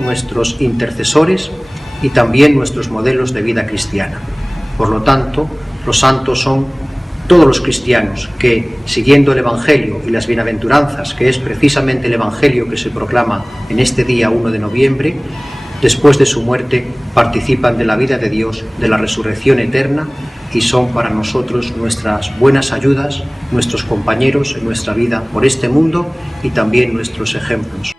nuestros intercesores y también nuestros modelos de vida cristiana. Por lo tanto, los santos son todos los cristianos que, siguiendo el Evangelio y las bienaventuranzas, que es precisamente el Evangelio que se proclama en este día 1 de noviembre, después de su muerte participan de la vida de Dios, de la resurrección eterna, y son para nosotros nuestras buenas ayudas, nuestros compañeros en nuestra vida por este mundo y también nuestros ejemplos.